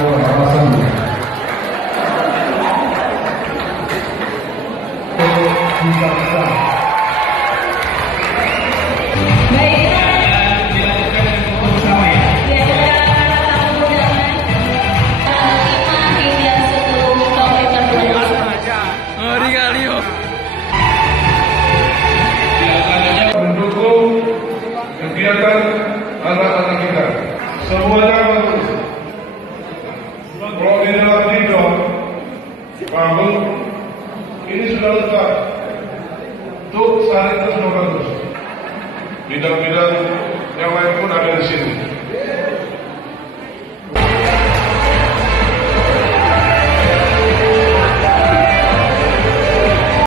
pengawasan. Bisa. Mendukung kegiatan anak-anak kita. Semuanya bagus. Kalau di dalam tidur, bangun, ini sudah lengkap. Untuk saat itu sudah bagus. Bidang-bidang yang lain pun ada di sini.